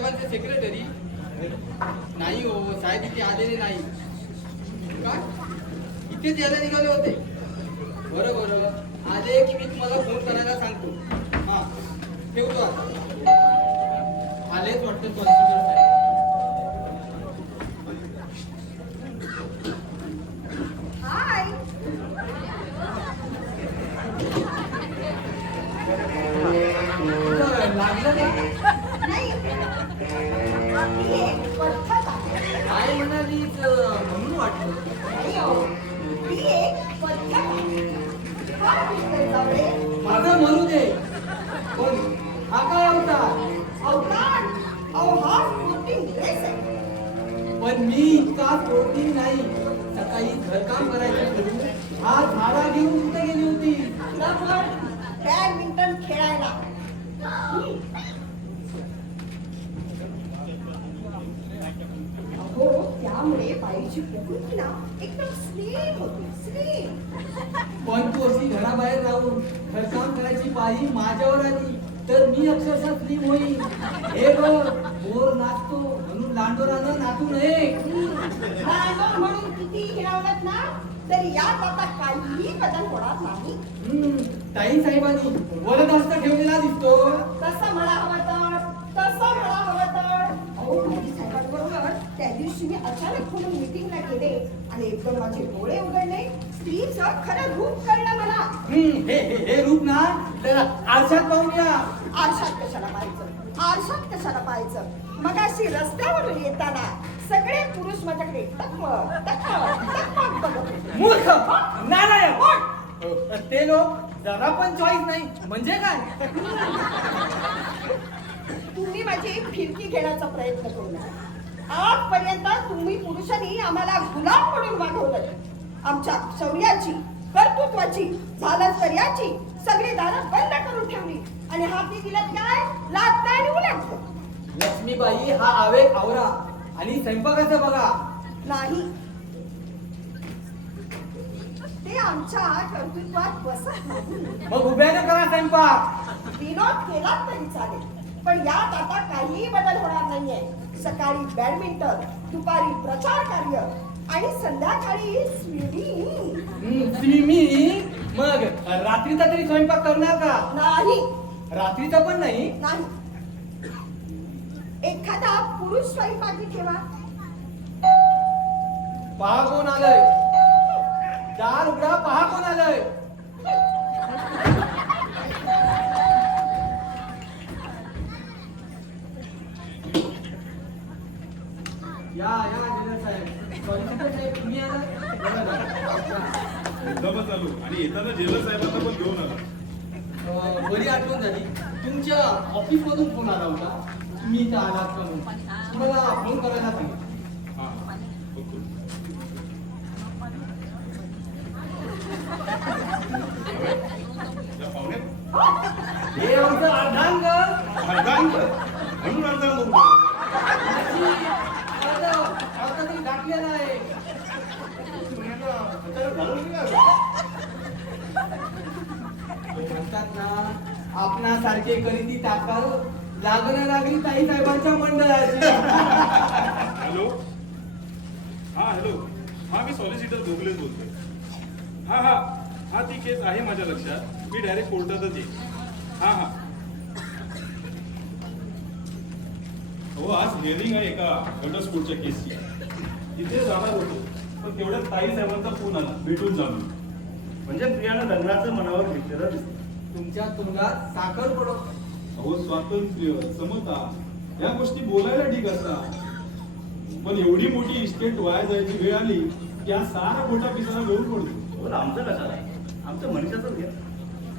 साहेबांचे सेक्रेटरी नाही हो साहेब इथे आलेले नाही. काय इथेच यायला निघाले होते. बरं बरं आले की मी तुम्हाला फोन करायला सांगतो. हा ठेवतो आता. आलेच वाटतं सॉलिसिटर साहेब. लागलं काय म्हणालीच म्हणून वाटलं. माझं म्हणू दे पण हा काय अवतार. पण मी इतका प्रोटीन नाही. सकाळी घरकाम करायचं करून हा झाडा घेऊन कुठे गेली होती. बॅडमिंटन खेळायला. हो त्यामुळे बाईची प्रकृती ना एकदम स्लीम होती. स्लीम. पण तू अशी घराबाहेर राहून घरकाम करायची बाई माझ्यावर आली तर मी अक्षरशः स्लीम होईल. हे बघ मोर नाचतो म्हणून लांडोरानं नाचू नये. म्हणून किती हिरावत ना तरी यात आता काहीही बदल होणार नाही. ताई साहेबांनी वरदहस्त ठेवलेला दिसतो. तसं मला हवं तर तसं मला हवं तर. अहो माझी साहेबांबरोबर त्या दिवशी मी अचानक म्हणून मीटिंगला गेले आणि एकदम माझे डोळे उघडले. स्त्रीचं खरं रूप कळलं मला. हे रूप ना जरा आरशात पाहूया. आरशात कशाला पाहायचं. आरशात कशाला पाहायचं. मगाशी रस्त्यावरून येताना सगळे पुरुष माझ्याकडे टकमक टकमक टकमक बघत होते. मूर्ख नालायक. ते लोक जरा पण चॉईस नाही म्हणजे काय. तुम्ही माझी फिरकी घेण्याचा प्रयत्न करू नका. आजपर्यंत तुम्ही पुरुषांनी आम्हाला गुलाम म्हणून वागवलं. आमच्या शौर्याची कर्तृत्वाची झालंच तर याची सगळी दारं बंद करून ठेवली आणि हाती दिलं काय लागतं आणि उलटतं. लक्ष्मीबाई हा आवेग आवरा आणि स्वयंपाकाचं बघा. नाही ते आमच्या कर्तृत्वात बसत नाही. मग उभ्यानं करा स्वयंपाक. विनोद केला तरी चालेल पण यात आता काहीही बदल होणार नाहीये. सकाळी बॅडमिंटन, दुपारी प्रचार कार्य आणि संध्याकाळी स्विमिंग. मग रात्रीचा तरी स्वयंपाक करणार का. नाही. रात्रीचा पण नाही. नाही. एखादा पुरुष स्वयंपाकी ठेवा. पहा कोण आलंय. दार उघडा पहा कोण आलंय. या जिल्हा साहेब. सॉलिसिटर साहेब तुम्ही आला. एकदमच आलो आणि येताना जेलर साहेबांना पण घेऊन आलो. बरी आठवण झाली. तुमच्या ऑफिस मधून फोन आला होता. तुम्ही इथं आलात का म्हणून तुम्हाला फोन करायला सांगितलं. हे आमचं अर्धांग. म्हणून आता तरी दाखलेला आहे. म्हणतात ना आपणासारखे करीती ताकाल लागणं लागली ताई साहेबांच्या मंडळाची. हॅलो. हॅलो. मी सॉलिसिटर दोघलेच बोलतोय. हा ती केस आहे माझ्या लक्षात. मी डायरेक्ट कोर्टातच येईल. हो आज हिअरिंग आहे एका घटस्फोटच्या केसची. तिथे जाणार होतो पण तेवढ्यात ताई साहेबांचा फोन आला भेटून जा. म्हणजे प्रियानं लग्नाचं मनावर घेतलेलं दिसतं. तुमच्या तोंडात साखर पडो. अहो स्वातंत्र्य समता या गोष्टी बोलायला ठीक असतात पण एवढी मोठी इस्टेट वाया जायची वेळ आली की हा सारा मोठा पिसारा घेऊन पडतो. बोला आमचं कशाला आहे. आमचं मनुष्याचंच घ्या.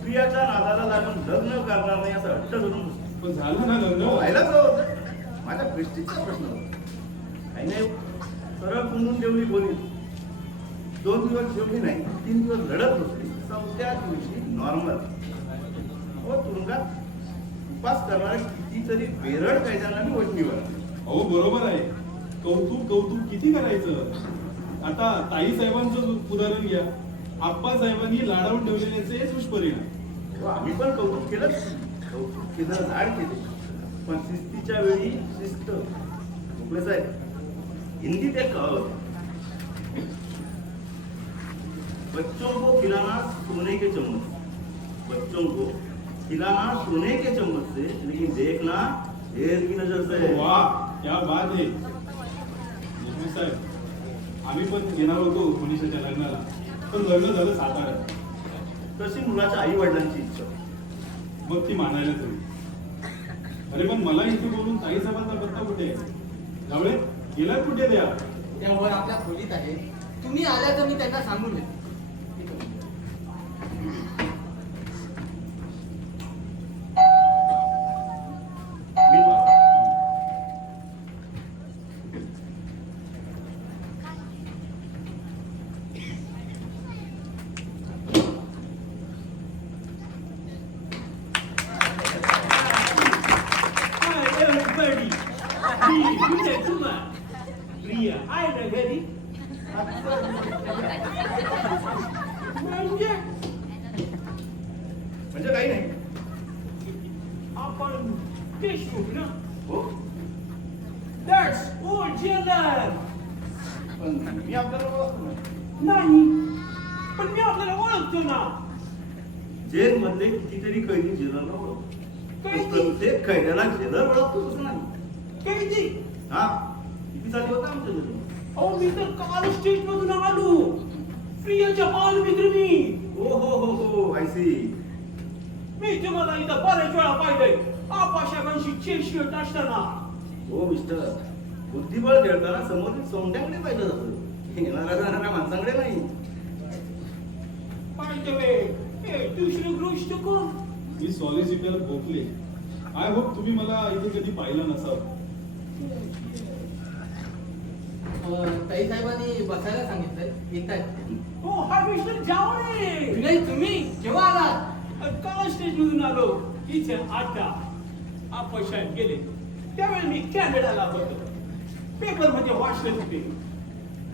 प्रियाच्या नादाला लागून लग्न करणार नाही असं हट्ट धरून पण झालं ना लग्न. व्हायलाच होतं. माझ्या प्रेस्टिजचा प्रश्न होता. काही नाही सरळ कुंडून ठेवली बोली. 2 दिवस जेवली नाही. 3 दिवस लढत बसली. 4थ्या दिवशी नॉर्मल. हो तुरुंगात उपास करणारे कितीतरी बेरड कैद्यांना वटणीवर. अहो बरोबर आहे. कौतुक किती करायचं. आता ताई साहेबांचं उदाहरण घ्या. आप्पा साहेबांनी लाडावून ठेवलेल्याचे दुष्परिणाम. आम्ही पण कौतुक केलं. कौतुक केलं लाड केले पण शिस्तीच्या वेळी शिस्त. गोखले साहेब, हिंदीत एक कहावत है, बच्चों को खिलाना सोने के चम्मच, बच्चों को खिलाना सोने के चम्मच से, लेकिन देखना ढेर की नजर से. वाह, क्या बात आहे. गोखले साहेब, आम्ही पण येणार होतो मनीषाच्या लग्नाला, पण लग्न झालं साताऱ्यात. तशी मुलाच्या आई वडिलांची इच्छा. मग ती मानायला हवी. अरे पण मला इथे बोलून ताई साहेबांचा पत्ता कुठे आहे? जावळे गेलात कुठे द्या? त्यावर आपल्या खोलीत आहे. तुम्ही आल्या तर मी त्यांना सांगून देतो. मी बा- Hi, everybody. Good तुम्हाला प्रिया आहे ना घरी? म्हणजे म्हणजे काही नाही. आपण देशमुख ना? हो, That's all जेलर. पण मी आपल्याला ओळखतो ना. नाही, पण मी आपल्याला ओळखतो ना. जेल मधले कितीतरी कैदी जेलरला ओळखतो. कैदी? प्रत्येक कैद्याला जेलर ओळखतो तसं नाही. कैदी? हा, किती चालली होता आमच्या जेलर. अहो मी तर काल स्टेट मधून आलो. प्रियाच्या बालमित्र मी. हो, आय सी. मी तुम्हाला इथं बऱ्याच वेळा पाहिलंय. आपाशाबांशी चेष्ट असताना. हो मिस्टर, बुद्धिबळ खेळताना समोर सोंड्याकडे पाहिलं जातं, येणाऱ्या जाणाऱ्या माणसांकडे नाही. दुसरी गोष्ट कोण? मी सॉलिसिटर गोखले. आय होप तुम्ही मला इथे कधी पाहिलं नसावं. ताई साहेबांनी बसायला सांगितलंय. येत आहेत. हो हा मिस्टर जावळे. नाही, तुम्ही केव्हा आलात? काल स्टेजमधून आलो. इथे आता आपाशात गेले त्यावेळी मी कॅनडाला होतो. पेपर मध्ये वाचले होते.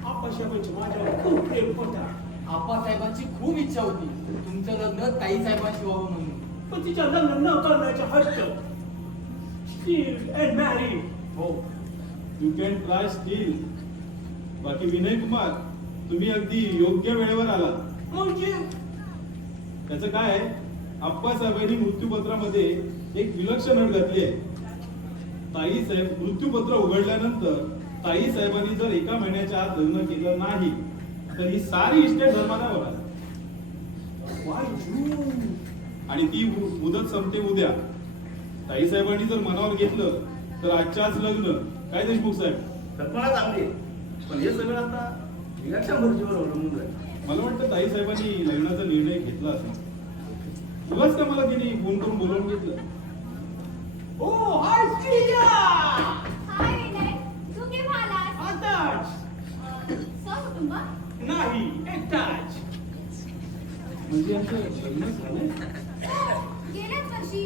आपाशाबाईचे माझ्यावर खूप प्रेम होता. आप्पासाहेबांची खूप इच्छा होती तुमचं लग्न ताई साहेबांशी व्हावं म्हणून. पण तिच्या लग्न न करण्याचा हट्ट. स्टील अँड मॅरी. हो, यू कॅन ट्राय स्टील. बाकी विनय कुमार, तुम्ही अगदी योग्य वेळेवर आलात. म्हणजे त्याचं काय आहे, आप्पासाहेबांनी मृत्यूपत्रामध्ये एक विलक्षण अट घातली आहे. ताई साहेब मृत्यूपत्र उघडल्यानंतर ताई साहेबांनी जर 1 महिन्याच्या आत लग्न केलं नाही तर ही सारी इस्टेट धर्माला बघा. आणि ती मुदत संपते उद्या. ताई साहेबांनी जर मनावर घेतलं तर आजच्याच लग्न. काय देशमुख साहेब? कल्पना चांगली आहे, पण हे सगळं आता ढिगाच्या मर्जीवर अवलंबून आहे. मला वाटतं ताई साहेबांनी लग्नाचा निर्णय घेतला असेल. तुलाच का मला तिने फोन करून बोलावून घेतलं? ओ हाय प्रिया. हाय विनय, तू केव्हा आलास? आताच. सहकुटुंब? नाही एकटाच. म्हणजे आमचं लग्न झालंय? गेल्याच वर्षी.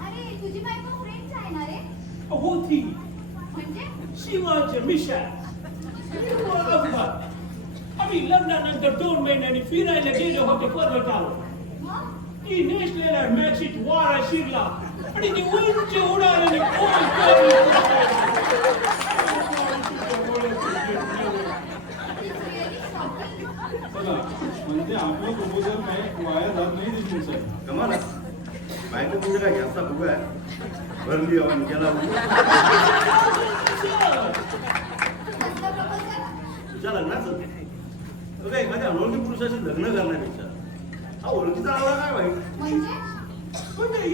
अरे तुझी बायको फ्रेंच आहे ना रे? होती. म्हणजे? शिवाचे मिशन. आम्ही लग्नानंतर 2 महिन्यांनी फिरायला गेलो होते पर्वतावर. मग? ती नेसलेल्या मॅक्सीत वारा शिरला आणि ती उंच उडालेली It's really shocking. चला, म्हणजे आपलं प्रपोजल काय वाया जात नाही देशमुख साहेब. कमाल आहे. बायको म्हणजे काय घ्यासा फुगा आहे. भरली हवा गेला. कसलं proposal? तुझ्या लग्नाचं बघा, एखाद्या अनोळखी पुरुषाशी लग्न करण्यापेक्षा हा ओळखीचा आला काय वाईट. म्हणजे?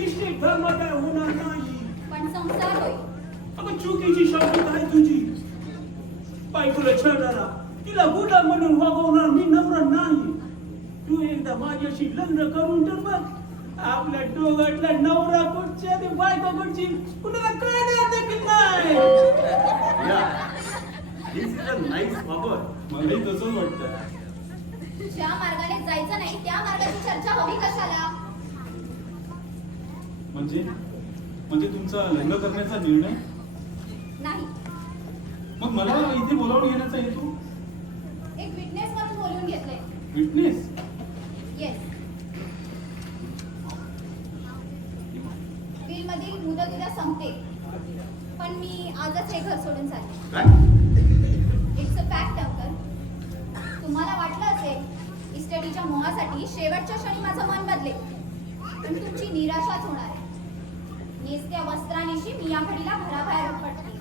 इष्ट धर्म काय होणार नाही. पण संसार होईल. अगं चुकीची शब्द आहे तुझी. बायकोला छळणारा, तिला गुलाम म्हणून वागवणार मी नवरा नाही. तू एकदा माझ्याशी लग्न करून तर बघ. आपल्या दोघातला नवरा कुठची आणि बायको कुठची कुणाला कळणार देखील नाही. दिस इज अ नाईस ऑफर. मलाही तसंच वाटतं. ज्या मार्गाने जायचं नाही त्या मार्गाची चर्चा हवी कशाला? म्हणजे तुमचा लग्न करण्याचा निर्णय? नाही, मग मला इथे बोलावून घेण्याचा हेतू? एक विटनेस म्हणून बोलून घेतलंय. विटनेस? येस. बिल मधील मुदत उद्या संपते. पण मी आजच हे घर सोडून चालले. काय इट्स अ फॅक्ट अंकल. तुम्हाला वाटलं असेल इस्टेटीच्या मोहासाठी शेवटच्या क्षणी माझं मन बदले, पण तुमची निराशाच होणार आहे. नेसत्या वस्त्रानिशी मी या घडीला घराबाहेर पडते.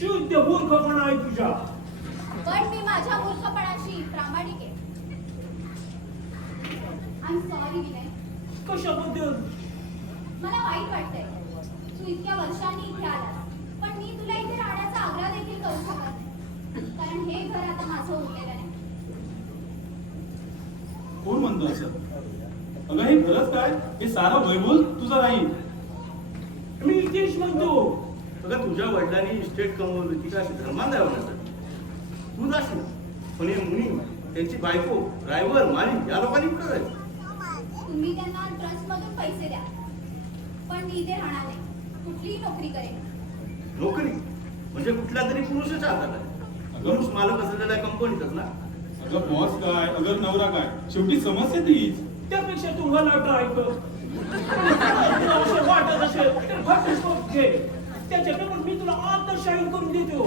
शुद्ध मूर्खपणा आहे तुझा. पण मी माझ्या मूर्खपणाशी प्रामाणिक आहे. I am sorry Vinay. कशाबद्दल? मला वाईट वाटतंय. तू इतक्या वर्षांनी इथे आलास, पण मी तुला इथे राहण्याचा आग्रह देखील करू शकत नाही, कारण हे घर आता माझं उरलेलं नाही. कोण म्हणतो असं? अगं हे खरंच काय? हे सारा वैभव तुझा नाही. मी तेच म्हणतो. अगं तुझ्या वडिलांनी इस्टेट कमवली ती का अशी धर्मान द्यावण्यासाठी तू जाशील, पण हे मुनी त्यांची बायको ड्रायव्हर माली या लोकांनी कुठं जायचं? तुम्ही त्यांना ट्रस्ट मधून पैसे द्या, पण मी इथे राहणार नाही. कुठलीही नोकरी करेन. नोकरी म्हणजे कुठल्या तरी पुरुषाच्या हातात आहे. पुरुष मालक असलेल्या कंपनीतच ना. अगं बॉस काय, अगं नवरा काय, शेवटी समस्या तीच. त्यापेक्षा तुम्हाला ट्राय कर. असं वाटत असेल तर घटस्फोट घे. त्याच्याकडून मी तुला आता शाईन करून देतो.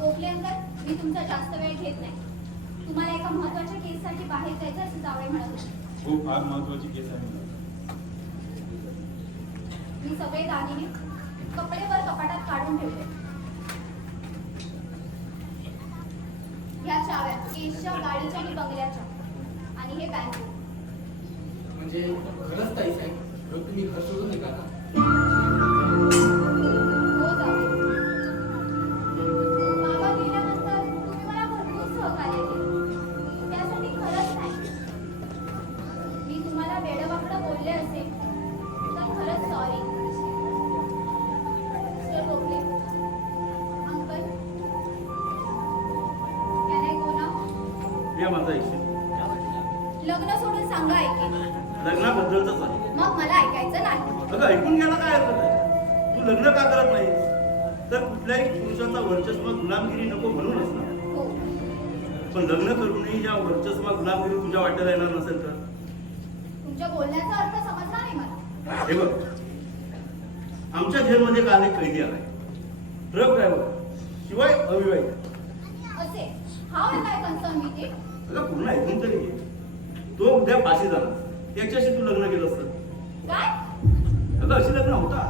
गोखले अंकल, मी तुमचा जास्त वेळ घेत नाही. तुम्हाला एका महत्वाच्या केससाठी बाहेर जायचं असं जावळे म्हणत होते. हो, फार महत्वाची केस आहे. मी सगळे दागिने कपडे वर कपाटात काढून ठेवले. ह्या चाव्या केसच्या, गाडीच्या आणि बंगल्याच्या, आणि हे बँक. म्हणजे खरंच ताई साहेब रोज तुम्ही घर सोडून निघाला? हो जावे. बाबा गेल्यानंतर तुम्ही मला भरपूर सहकार्य केले, त्यासाठी खरंच नाही. मी तुम्हाला वेडवाकडं बोलले असेल तर खरंच sorry. Mister Gokhale uncle, can I go now? या माझा इच्छा लग्न सोडून सांगा ऐकेन. लग्नाबद्दलच आहे. मग मला ऐकायचं नाही. अगं ऐकून घ्यायला काय हरकत आहे? तू लग्न का करत नाही? तर कुठल्याही पुरुषाचा वर्चस्व गुलामगिरी नको म्हणूनच ना. हो, पण लग्न करूनही या वर्चस्व गुलामगिरी तुझ्या वाट्याला येणार नसेल तर? तुमच्या बोलण्याचा अर्थ समजला नाही मला. हे बघ, आमच्या जेलमध्ये काल एक कैदी आलाय, ट्रक ड्रायव्हर, शिवाय अविवाहित. असे how am I concern with it? अगं पूर्ण ऐकून तरी घे. तो उद्या फाशी जाणार, त्याच्याशी तू लग्न केलं असतं. काय? अगं अशी लग्न होता.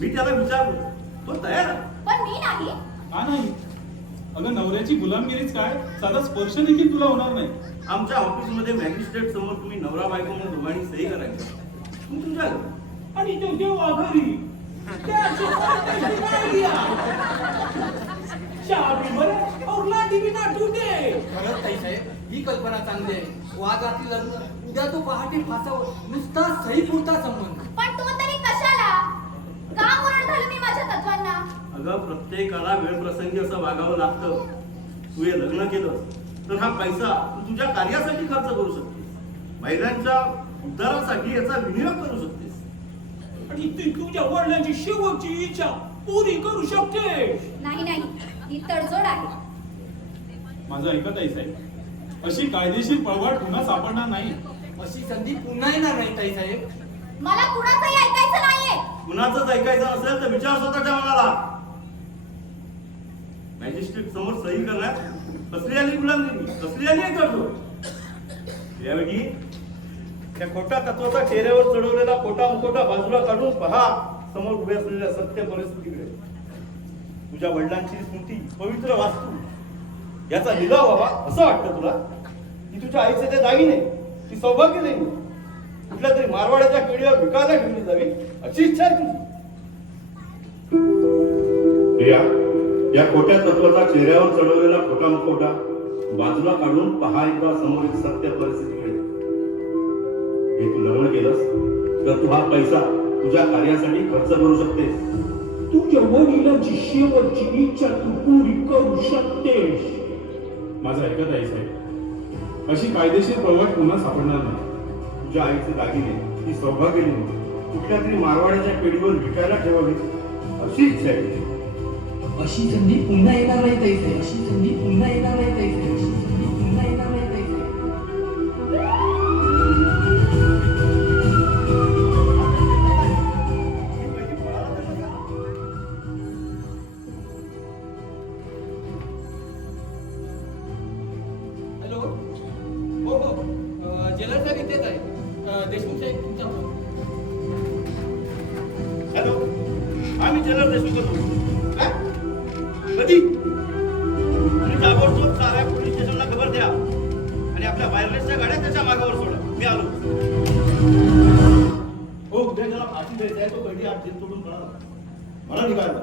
मी त्याला विचारलो, तो तयार आहे. पण मी नाही. का नाही? अगं नवऱ्याची गुलामगिरीच काय, साधा स्पर्श देखील तुला होणार नाही. आमच्या ऑफिसमध्ये मॅजिस्ट्रेट समोर तुम्ही नवरा बायको म्हणून दोघांनी सही करायची. तू तुझ्या घरी. आणि तो देवा घरी त्याची परदेशी नाही या. शादी बरं और लादी बिना टूटे. खरंच ताई साहेब ही कल्पना चांगली आहे. वादातील लग्न उद्या तो पहाटे फासावर, नुसता सही पुरता संबंध. पण तो तरी कशाला? का मरण झालं मी माझ्या तत्वांना? अगं प्रत्येकाला वेळ प्रसंगी असं वागावं लागतं. तू हे लग्न केलं तर हा पैसा तू तुझ्या कार्यासाठी खर्च करू शकतेस. महिलांच्या उद्धारासाठी याचा विनियोग करू शकतेस. आणि ती तुझ्या वडिलांची शेवटची इच्छा पुरी करू शकते. नाही नाही, ही तडजोड आहे. माझं ऐकत आहे साहेब, अशी कायदेशीर पळवाट पुन्हा सापडणार नाही. अशी संधी पुन्हा येणार नाही ताई साहेब. मला कुणाचंही ऐकायचं नाहीये. कुणाचंच ऐकायचं असेल तर विचार स्वतःच्या मनाला. मॅजिस्ट्रेट समोर सही करण्यात कसली आली गुलामगिरी, कसली आली करतो. यावेळी त्या खोटा तत्वाचा चेहऱ्यावर चढवलेला खोटा मुखोटा बाजूला काढून पहा समोर उभे असलेल्या सत्य परिस्थितीकडे. तुझ्या वडिलांची स्मृती, पवित्र वास्तू याचा लिलाव व्हावा असं वाटतं तुला? की तुझ्या आईचे ते दागिने, ती सौभाग्य नाही, कुठल्या तरी मारवाड्याच्या केळीवर विकायला ठेवली जावी अशी इच्छा आहे तुझी? प्रिया, या खोट्या तत्वाचा चेहऱ्यावर चढवलेला खोटा मुखवटा बाजूला काढून पहा एकदा समोरील सत्य परिस्थितीकडे. हे तू लग्न केलंस तर तू हा पैसा तुझ्या कार्यासाठी खर्च करू शकतेस. तुझ्या वडिलांची शेवटची इच्छा तू पुरी करू शकतेस. माझं ऐकत आहे साहेब, अशी कायदेशीर पळवाट पुन्हा सापडणार नाही. तुझ्या आईचे दागिने, ती सौभाग्य म्हणून कुठल्या तरी मारवाड्याच्या पेढीवर विकायला ठेवावी अशी इच्छा आहे तुझी. अशी संधी पुन्हा येणार नाही तैसे. अशी संधी पुन्हा येणार नाही तैसे. अशी संधी पुन्हा येणार नाही तैसे. कंटेनर देशमुख होतो काय कधी तुम्ही ताबडतोब साऱ्या पोलीस स्टेशनला खबर द्या आणि आपल्या वायरलेसच्या गाड्या त्याच्या मागावर सोडा. मी आलो. हो उद्या त्याला फाशी द्यायची आहे. तो कधी आज जेल सोडून मला निघायला